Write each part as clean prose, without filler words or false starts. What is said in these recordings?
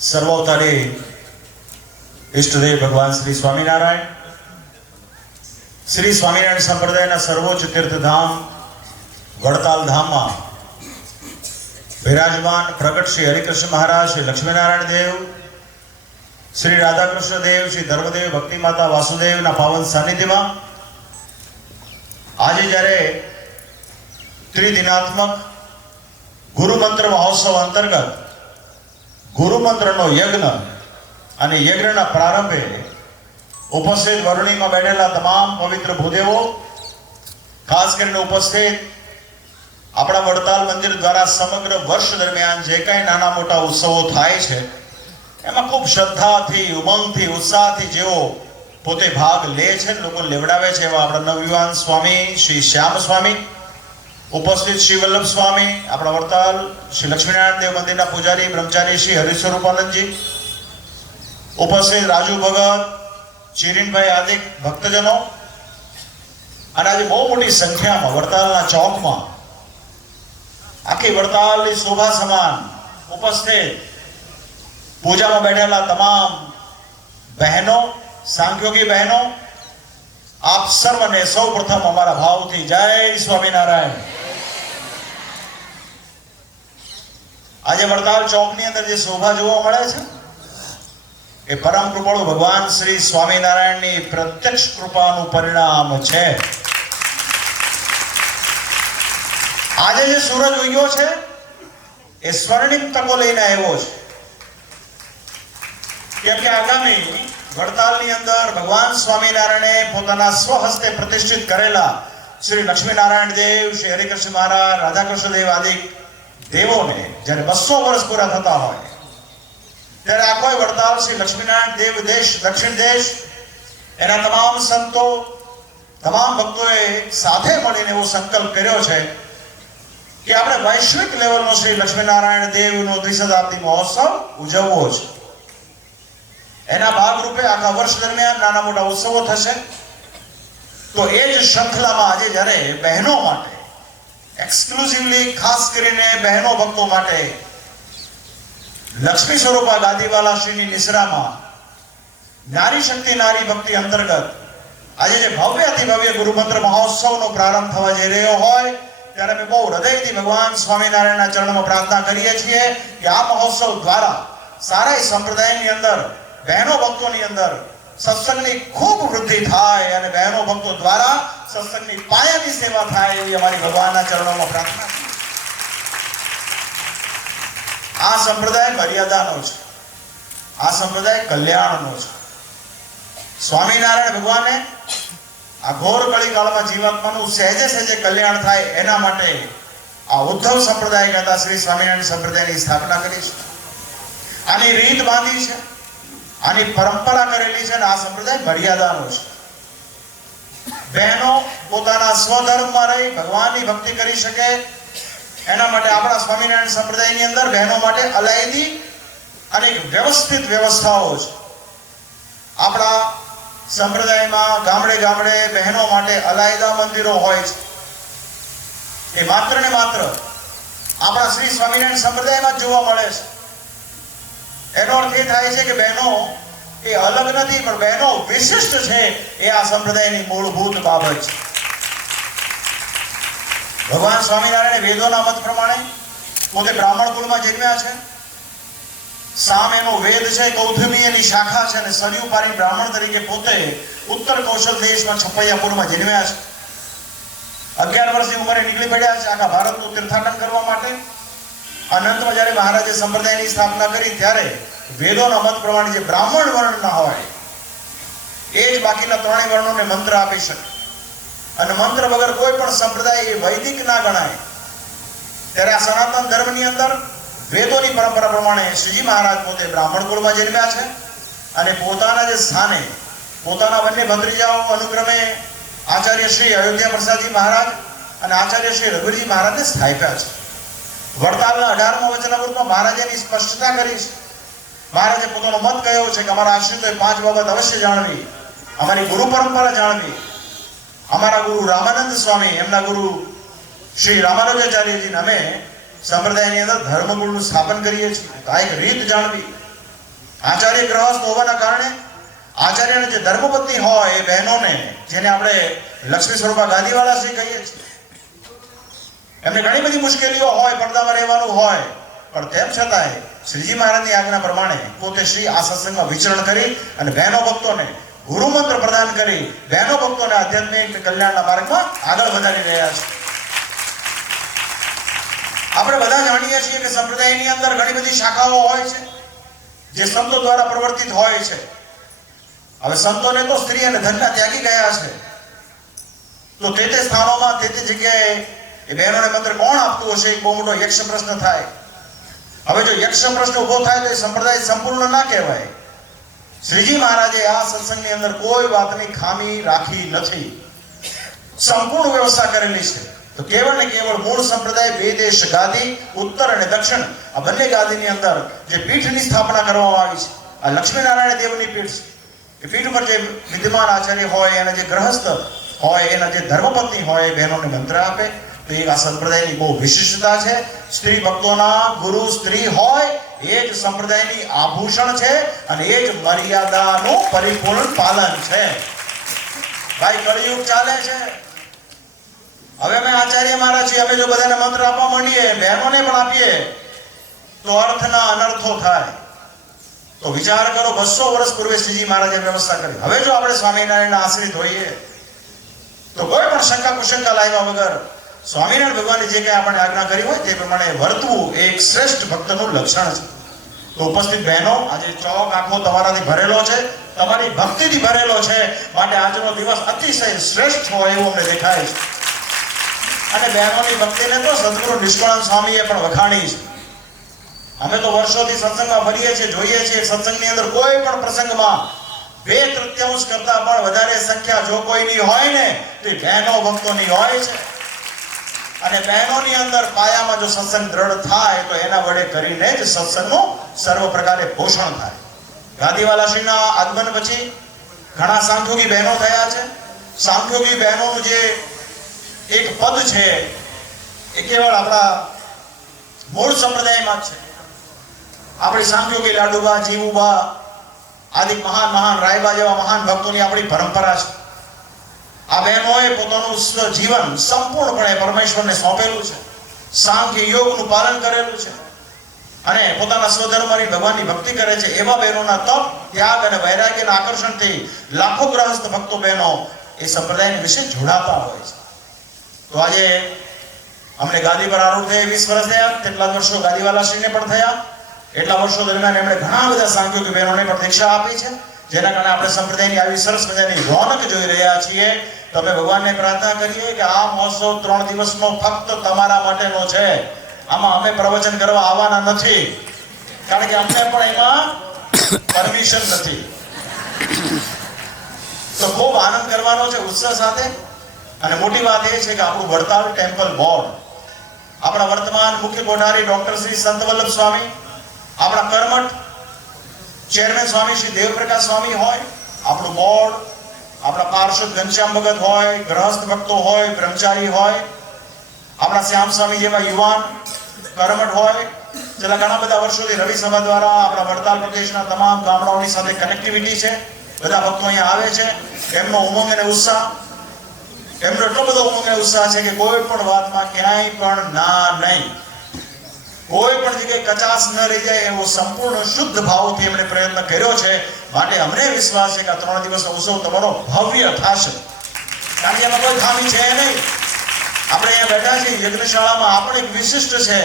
સર્વોતારી ઈષ્ટદેવ ભગવાન શ્રી સ્વામિનારાયણ, શ્રી સ્વામિનારાયણ સંપ્રદાયના સર્વોચ્ચ તીર્થધામ વડતાલ ધામમાં વિરાજમાન પ્રગટ શ્રી હરિકૃષ્ણ મહારાજ, શ્રી લક્ષ્મીનારાયણ દેવ, શ્રી રાધાકૃષ્ણ દેવ, શ્રી ધર્મદેવ, ભક્તિ માતા વાસુદેવના પાવન સાનિધ્યમાં આજે જ્યારે ત્રિદિનાત્મક ગુરુમંત્ર મહોત્સવ અંતર્ગત ગુરુમંત્રનો યજ્ઞ અને યજ્ઞના પ્રારંભે ઉપસ્થિત વરુણીમાં બેઠેલા તમામ પવિત્ર ભૂદેવો, ખાસ કરીને ઉપસ્થિત આપણા વડતાલ મંદિર દ્વારા સમગ્ર વર્ષ દરમિયાન જે કાંઈ નાના મોટા ઉત્સવો થાય છે એમાં ખૂબ શ્રદ્ધાથી, ઉમંગથી, ઉત્સાહથી જેઓ પોતે ભાગ લે છે, લોકો લેવડાવે છે, એવા આપણા નવયુવાન સ્વામી શ્રી શ્યામ સ્વામી, ઉપસ્થિત શ્રી વલ્લભ સ્વામી, આપણા વડતાલ શ્રી લક્ષ્મીનારાયણ દેવ મંદિરના પૂજારી બ્રહ્મચારી શ્રી હરિસ્વરૂપાનંદજી, ઉપસ્થિત રાજુ ભગત, ચિરીનભાઈ આદિ ભક્તજનો, અને આજે બહુ મોટી સંખ્યામાં વડતાલના ચોકમાં આખી વડતાલની શોભા સમાન ઉપસ્થિત પૂજામાં બેઠેલા તમામ બહેનો, સાંખ્યોગી બહેનો, આપ સર્વને સૌ પ્રથમ અમારા ભાવથી જય સ્વામિનારાયણ. આજે વડતાલ ચોકની અંદર જે શોભા જોવા મળે છે એ પરમ કૃપાળુ ભગવાન શ્રી સ્વામિનારાયણની પ્રત્યક્ષ કૃપાનું પરિણામ છે. આજે જે સૂરજ ઉગ્યો છે એ સ્વર્ણિમ તકો લઈને આવ્યો છે, કેમ કે આગામી વડતાલની અંદર ભગવાન સ્વામિનારાયણે પોતાના સ્વહસ્તે પ્રતિષ્ઠિત કરેલા શ્રી લક્ષ્મીનારાયણ દેવ, શ્રી હરિકૃષ્ણ મહારાજ, રાધાકૃષ્ણ દેવ આદિ દેવોને જ્યારે 200 વર્ષ પૂરા થતા હોય ત્યારે આખો વડતાલ શ્રી લક્ષ્મીનારાયણ દેવ દેશ, દક્ષિણ દેશ, એના તમામ સંતો, તમામ ભક્તોએ સાથે મળીને એવો સંકલ્પ કર્યો છે કે આપણે વૈશ્વિક લેવલનો શ્રી લક્ષ્મીનારાયણ દેવનો દ્વિશતાબ્દી મહોત્સવ ઉજવવો છે. એના ભાગરૂપે આખા વર્ષ દરમિયાન નાના મોટા ઉત્સવો થશે. તો એ જ શૃંખલામાં આજે જ્યારે બહેનો માટે એક્સક્લુઝિવલી, ખાસ કરીને બહેનો ભક્તો માટે લક્ષ્મી સ્વરૂપા ગાદીવાલા શ્રીની નિસરામાં નારી શક્તિ નારી ભક્તિ અંતર્ગત આજે જે ભવ્યાતિ ભવ્ય ગુરુમંત્ર મહોત્સવનો પ્રારંભ થવા જઈ રહ્યો હોય ત્યારે અમે બહુ હૃદયથી ભગવાન સ્વામિનારાયણના ચરણોમાં પ્રાર્થના કરીએ છીએ કે આ મહોત્સવ દ્વારા સારા સંપ્રદાયની અંદર, બહેનો ભક્તોની અંદર સત્સંગની ખૂબ વૃદ્ધિ થાય અને બહેનો ભક્તો દ્વારા સત્સંગની પાયાની સેવા થાય એવી અમારી ભગવાનના ચરણોમાં પ્રાર્થના છે. આ સંપ્રદાય મર્યાદાનો છે, આ સંપ્રદાય કલ્યાણનો છે. સ્વામિનારાયણ ભગવાને આ ઘોર કળીકાળમાં જીવાત્માનું સહેજે સહેજે કલ્યાણ થાય એના માટે આ ઉદ્ધવ સંપ્રદાય કહેતા શ્રી સ્વામિનારાયણ સંપ્રદાયની સ્થાપના કરી છે. આની રીત બાંધી છે, આની પરંપરા કરેલી છે, અને આ સંપ્રદાય મર્યાદાનો છે. બહેનો પોતાના સ્વધર્મમાં રહી ભગવાનની ભક્તિ કરી શકે એના માટે આપણા સ્વામિનારાયણ સંપ્રદાયની અંદર બહેનો માટે અલાયદી અને વ્યવસ્થિત વ્યવસ્થાઓ છે. આપણા સંપ્રદાયમાં ગામડે ગામડે બહેનો માટે અલાયદા મંદિરો હોય છે. એ માત્ર ને માત્ર આપણા શ્રી સ્વામિનારાયણ સંપ્રદાયમાં જ જોવા મળે છે. એનો અર્થ એ થાય છે કે બહેનો એ અલગ નથી, પણ બહેનો વિશિષ્ટ છે. એ આ સંપ્રદાયની મૂળભૂત બાબત છે. ભગવાન સ્વામિનારાયણ વેદોના મત પ્રમાણે પોતે બ્રાહ્મણ કુળમાં જન્મ્યા છે. સામ એનો વેદ છે, કૌથુમી એની શાખા છે, અને સરયુ પારી બ્રાહ્મણ તરીકે પોતે ઉત્તર કૌશલ દેશમાં છપૈયાપુરમાં જન્મ્યા છે. 11 વર્ષની ઉંમરે નીકળી પડ્યા છે આખા ભારતનું તીર્થાટન કરવા માટે. અનંતમાં જ્યારે મહારાજે સંપ્રદાયની સ્થાપના કરી ત્યારે વેદોના મત પ્રમાણે જે બ્રાહ્મણ વર્ણના હોય એ જ બાકીના 3 વર્ણોને મંત્ર આપી શકે, અને મંત્ર વગર કોઈ પણ સંપ્રદાય એ વૈદિક ના ગણાય. ત્યારે આ સનાતન ધર્મની અંદર વેદોની પરંપરા પ્રમાણે શ્રીજી મહારાજ પોતે બ્રાહ્મણ કુળમાં જન્મ્યા છે, અને પોતાના જે સ્થાને પોતાના બંને ભત્રીજાઓ અનુક્રમે આચાર્ય શ્રી અયોધ્યા પ્રસાદજી મહારાજ અને આચાર્ય શ્રી રઘુજી મહારાજને સ્થાપ્યા છે. વડતાલના 18મા વચનામૃતમાં મહારાજે એની સ્પષ્ટતા કરી છે. મહારાજે પોતાનો મત કહ્યો છે કે અમારા આશ્રિતોએ 5 બાબત અવશ્ય જાણવી, અમારી ગુરુ પરંપરા જાણવી. અમારા ગુરુ રામાનંદ સ્વામી, એમના ગુરુ શ્રી રામાનુજાચાર્યજીને અમે સંપ્રદાયની અંદર ધર્મગુરુનું સ્થાપન કરીએ છીએ. તો આ એક રીત જાણવી. આચાર્ય ગ્રહસ્થ હોવાના કારણે આચાર્યને જે ધર્મપત્ની હોય એ બહેનોને, જેને આપણે લક્ષ્મી સ્વરૂપા ગાદીવાલા શ્રી કહીએ છીએ, એમને ઘણી બધી મુશ્કેલીઓ હોય, પડદામાં રહેવાનું હોય, પણ તેમ છતાંય શ્રીજી મહારાજની આજ્ઞા પ્રમાણે પોતે શ્રી આ સત્સંગમાં વિચરણ કરી અને બહેનો ભક્તોને ગુરુ મંત્ર પ્રદાન કરી બહેનો ભક્તોને આધ્યાત્મિક કલ્યાણના માર્ગમાં આગળ વધારી રહ્યા છે. આપણે બધા જાણીએ છીએ કે સંપ્રદાયની અંદર ઘણી બધી શાખાઓ હોય છે જે સંતો દ્વારા પ્રવર્તિત હોય છે. હવે સંતોને તો સ્ત્રી અને ધનના ત્યાગી ગયા છે, તો તે સ્થાનોમાં તે જગ્યાએ એ બહેનોને મંત્ર કોણ આપતું હશે? એક બહુ મોટો યક્ષ પ્રશ્ન થાય. હવે જો યક્ષ પ્રશ્ન ઉભો થાય તો એ સંપ્રદાય સંપૂર્ણ ના કહેવાય. શ્રીજી મહારાજે આ સત્સંગની અંદર કોઈ વાતની ખામી રાખી નથી, સંપૂર્ણ વ્યવસ્થા કરેલી છે. તો કેવળ ને કેવળ મૂળ સંપ્રદાય બે દેશ ગાદી, ઉત્તર અને દક્ષિણ, આ બંને ગાદીની અંદર જે પીઠની સ્થાપના કરવામાં આવી છે, આ લક્ષ્મીનારાયણ દેવની પીઠ છે. એ પીઠ ઉપર જે વિદ્યમાન આચાર્ય હોય, એના જે ગ્રહસ્થ હોય, એના જે ધર્મપત્ની હોય, એ બહેનોને મંત્ર આપે. તો એ આ સંપ્રદાયની બહુ વિશિષ્ટતા છે. સ્ત્રી ભક્તોના ગુરુ સ્ત્રી હોય એ જ સંપ્રદાયની આભૂષણ છે અને એ જ મર્યાદાનું પરિપૂર્ણ પાલન છે. ભાઈ, કળિયુગ ચાલે છે. હવે અમે આચાર્ય મહારાજ છીએ, અમે જો બધાને મંત્ર આપવા માંડીએ, બહેનોને પણ આપીએ, તો અર્થના અનર્થો થાય. તો વિચાર કરો, 200 વર્ષ પૂર્વે શ્રીજી મહારાજે વ્યવસ્થા કરી. હવે જો આપણે સ્વામિનારાયણના આશ્રિત હોઈએ તો કોઈ પણ શંકા કુશંકા લાવ્યા વગર સ્વામિનારાયણ ભગવાને જે કંઈ આપણે આજ્ઞા કરી હોય તે પ્રમાણે વર્તવું એ એક શ્રેષ્ઠ ભક્તનું લક્ષણ છે. તો ઉપસ્થિત બહેનો, આજે ચોક આખો તમારાથી ભરેલો છે, તમારી ભક્તિથી ભરેલો છે, માટે આજનો દિવસ અતિશય શ્રેષ્ઠ હોય એવું અમને દેખાય છે. અને બહેનોની ભક્તિને તો સદગુરુ નિષ્કળાનંદ સ્વામીએ પણ વખાણી છે. અમે તો વર્ષોથી સત્સંગમાં ફરીએ છીએ, જોઈએ છીએ, સત્સંગની અંદર કોઈ પણ પ્રસંગમાં 2/3 કરતા પણ વધારે સંખ્યા જો કોઈની હોય ને તો એ બહેનો ભક્તોની હોય છે. અને બહેનોની અંદર પાયામાં જો સત્સંગ દ્રઢ થાય તો એના વડે કરીને જ સત્સંગનું સર્વ પ્રકારે પોષણ થાય. ગાદીવાલા શ્રીના આગમન પછી ઘણા સાંખ્યોગી બહેનો થયા છે. સાંખ્યોગી બહેનોનું જે એક પદ છે એ કેવળ આપણા મૂળ સંપ્રદાયમાં જ છે. આપણી સાંખ્યોગી લાડુબા, જીવુબા આદિ મહાન રાયબા જેવા મહાન ભક્તોની આપણી પરંપરા છે. આ બહેનોએ પોતાનું જીવન સંપૂર્ણપણે પરમેશ્વરને સોંપેલું છે, સાંખ્ય યોગનું પાલન કરેલું છે અને પોતાના સ્વધર્મની ભગવાનની ભક્તિ કરે છે. એવા બહેનોના તપ, ત્યાગ અને વૈરાગ્યના આકર્ષણથી લાખો ગ્રહસ્થ ભક્તો બહેનો એ સંપ્રદાયને વિશે જોડાતા હોય છે. તો આજે અમને ગાદી પર આરૂઢ થયે 20 વર્ષ થયા, તેટલા જ વર્ષો ગાદીવાલા શ્રીને પણ થયા. એટલા વર્ષો દરમિયાન એમણે ઘણા બધા સાંખ્યોગી બહેનોને પણ દીક્ષા આપી છે, જેના કારણે આપણે સંપ્રદાયની આવી સરસ મજાની રોનક જોઈ રહ્યા છીએ. તમે ભગવાનને પ્રાર્થના કરીએ કે આ મહોત્સવ 3 દિવસનો ફક્ત તમારા માટેનો છે. આમાં અમે પ્રવચન કરવા આવવાના નથી, કારણ કે અમને પણ એમાં પરમિશન નથી. તો ખૂબ આનંદ કરવાનો છે ઉત્સાહ સાથે. અને મોટી વાત એ છે કે આપણું વડતાલ ટેમ્પલ બોર્ડ, આપણા વર્તમાન મુખ્ય કોઠારી ડોક્ટર શ્રી સંત વલ્લભ સ્વામી, આપણા કર્મઠ ચેરમેન સ્વામી શ્રી દેવપ્રકાશ સ્વામી હોય, આપણું બોર્ડ, આપણા પાર્ષદ ઘનશ્યામ ભગત હોય, ગ્રહસ્થ ભક્તો હોય, બ્રહ્મચારી હોય, આપણા શ્યામ સ્વામી જેવા યુવાન કર્મઠ હોય, છેલ્લા ઘણા બધા વર્ષોથી રવિ સભા દ્વારા આપણા વડતાલ પ્રદેશના તમામ ગામડાઓની સાથે કનેક્ટિવિટી છે. બધા ભક્તો અહીંયા આવે છે. એમનો ઉમંગ અને ઉત્સાહ, એમનો એટલો બધો ઉમંગ અને ઉત્સાહ છે કે કોઈ પણ વાતમાં ક્યાંય પણ ના નહીં, કોઈ પણ જગ્યાએ કચાશ ન રહી જાય એવો સંપૂર્ણ શુદ્ધ ભાવથી એમણે પ્રયત્ન કર્યો છે. માટે અમને વિશ્વાસ છે કે આ 3 દિવસનો ઉત્સવ તમારો ભવ્ય થશે, કારણ કે એમાં કોઈ ખામી છે નહીં. આપણે અહીંયા બેઠા છીએ યજ્ઞશાળામાં, આપણે એક વિશિષ્ટ છે.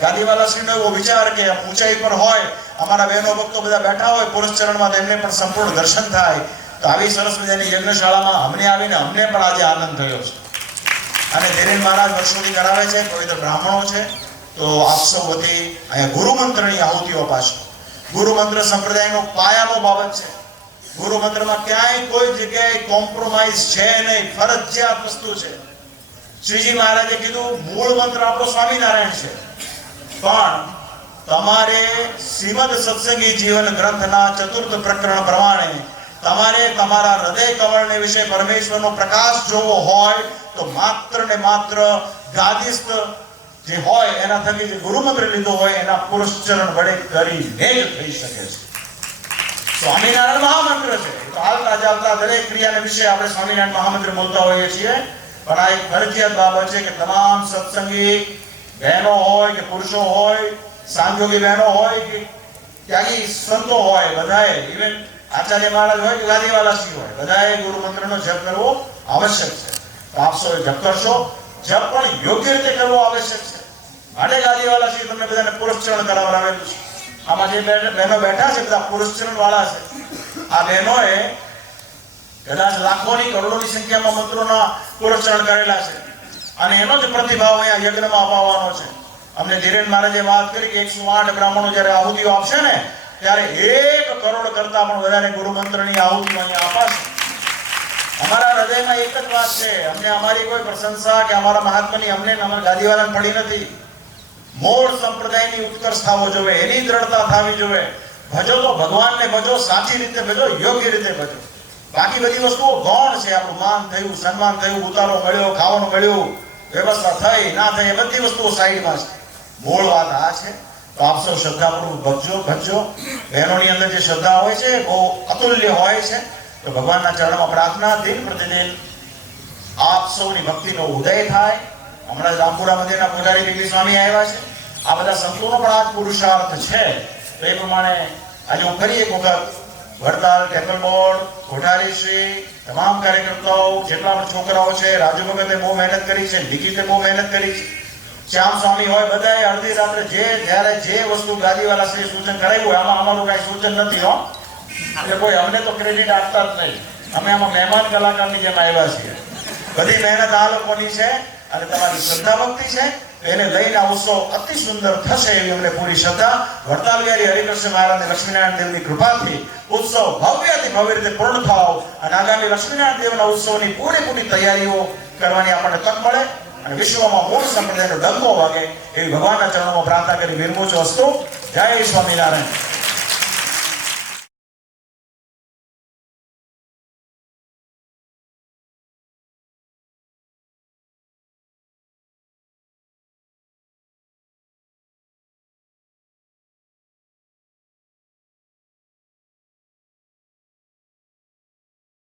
ગાદીવાલા શ્રીનો એવો વિચાર કે ઊંચાઈ પર હોય, અમારા બહેનો ભક્તો બધા બેઠા હોય પુરુષ ચરણમાં, તો એમને પણ સંપૂર્ણ દર્શન થાય. તો આવી સરસ મજાની યજ્ઞશાળામાં અમને આવીને અમને પણ આજે આનંદ થયો છે. અને ધીરેન મહારાજ વર્ષોથી કરાવે છે, પવિત્ર બ્રાહ્મણો છે. તો આપ સૌ વતી અહીંયા ગુરુ મંત્રની આહુતિઓ પાછળ, ગુરુ મંત્ર સંપ્રદાયનો પાયાનો બાબત છે. ગુરુ મંત્રમાં ક્યાંય કોઈ જગ્યાએ કોમ્પ્રોમાઇઝ છે નહીં, ફરજિયાત વસ્તુ છે. શ્રીજી મહારાજે કીધું મૂળ મંત્ર આપણો સ્વામિનારાયણ છે, પણ તમારે શ્રીમદ સત્સંગી જીવન ગ્રંથના 4th પ્રકરણ પ્રમાણે તમારે તમારા હૃદય કમળને વિશે પરમેશ્વરનો પ્રકાશ જોવો હોય તો માત્ર ને માત્ર ગાદીસ્થ જે હોય એના થકી જે ગુરુ મંત્ર લીધો હોય એના પુરુષ ચરણ વડે કરીને જ થઈ શકે છે. સ્વામિનારાયણ મહામંત્ર છે. તો હાલતા ચાલતા દરેક ક્રિયાને વિશે આપણે સ્વામિનારાયણ મહામંત્ર બોલતા હોઈએ છીએ, પણ આ એક ફરજિયાત બાબત છે કે તમામ સત્સંગી બહેનો હોય કે પુરુષો હોય, સાંજોગી બહેનો હોય કે ત્યાગી સંતો હોય, બધાએ ઇવન આચાર્ય મહારાજ હોય કે ગાદીવાલાશ્રી હોય, બધાએ ગુરુ મંત્રનો જપ કરવો આવશ્યક છે. તો આપ સૌ જપ કરશો. જપ પણ યોગ્ય રીતે કરવો આવશ્યક છે. માટે ગાદીવાલાશ્રી તમને બધાને પુરસ્ચરણ કરાવડાવેલું છે. આમાં જે બહેનો બેઠા છે બધા પુરસ્ચરણ વાળા છે. આ બહેનોએ કદાચ લાખોની કરોડોની સંખ્યામાં મંત્રોના પુરસ્ચરણ કરેલા છે, અને એનો જ પ્રતિભાવ અહીંયા યજ્ઞમાં અપાવવાનો છે. અમને ધીરેન મહારાજે વાત કરી કે 108 બ્રાહ્મણો જ્યારે આહુતિઓ આપશે ને, ત્યારે 1 કરોડ કરતા પણ વધારે ગુરુ મંત્રની આહુતિઓ અહીંયા અપાશે. અમારા હૃદયમાં એક જ વાત છે, અમને અમારી કોઈ પ્રશંસા કે અમારા મહાત્માની અમને અમારા ગાદીવાલાને પડી નથી. મૂળ સંપ્રદાયની ઉત્કર્ષ થવો જોઈએ, એની દ્રઢતા થવી જોઈએ. ભજો તો ભગવાનને ભજો, સાચી રીતે ભજો, યોગ્ય રીતે ભજો. બાકી બધી વસ્તુઓ ગૌણ છે. આપણું માન થયું, સન્માન થયું, ઉતારો મળ્યો, ખાવાનું મળ્યું, વ્યવસ્થા થઈ ના થઈ, એ બધી વસ્તુઓ સાઈડમાં છે. મૂળ વાત આ છે. તો આપ સૌ શ્રદ્ધાપૂર્વક ભજજો. બહેનોની અંદર જે શ્રદ્ધા હોય છે બહુ અતુલ્ય હોય છે. તો ભગવાનના ચરણમાં પ્રાર્થના, દિન પ્રતિદિન આપ સૌની ભક્તિનો ઉદય થાય. હમણાં જ રામપુરા મંદિરના પૂજારી દીકરી સ્વામી આવ્યા છે. આ બધા સંતોનો પણ આ પુરુષાર્થ છે. તો એ પ્રમાણે આજે હું ફરી એક વખત વડતાલ ટેમ્પલ બોર્ડ, કોઠારીશ્રી, તમામ કાર્યકર્તાઓ, જેટલા પણ છોકરાઓ છે, રાજુ ભગતે બહુ મહેનત કરી છે, નિકિતે બહુ મહેનત કરી છે, શ્યામ સ્વામી હોય, બધાએ અડધી રાત્રે જ્યારે જે વસ્તુ ગાદીવાલા શ્રી સૂચન કરાવ્યું હોય, આમાં અમારું કાંઈ સૂચન નથી હો. એટલે કોઈ અમને તો ક્રેડિટ આપતા જ નહીં. અમે આમાં મહેમાન કલાકારની જેમ આવ્યા છીએ. બધી મહેનત આ લોકોની છે, અને તમારી શ્રદ્ધા ભક્તિ છે. એને લઈને આ ઉત્સવ અતિ સુંદર થશે એવી અમને પૂરી શ્રદ્ધા. વડતાલ વિહારી હરિકૃષ્ણ મહારાજ અને લક્ષ્મીનારાયણ દેવની કૃપાથી ઉત્સવ ભવ્યથી ભવ્ય રીતે પૂર્ણ થાવ, અને આગામી લક્ષ્મીનારાયણ દેવના ઉત્સવની પૂરી તૈયારીઓ કરવાની આપણને તક મળે, અને વિશ્વમાં મૂળ સંપ્રદાયનો ડંકો વાગે એવી ભગવાનના ચરણોમાં પ્રાર્થના કરી વિરમું છું. અસ્તુ. જય સ્વામિનારાયણ.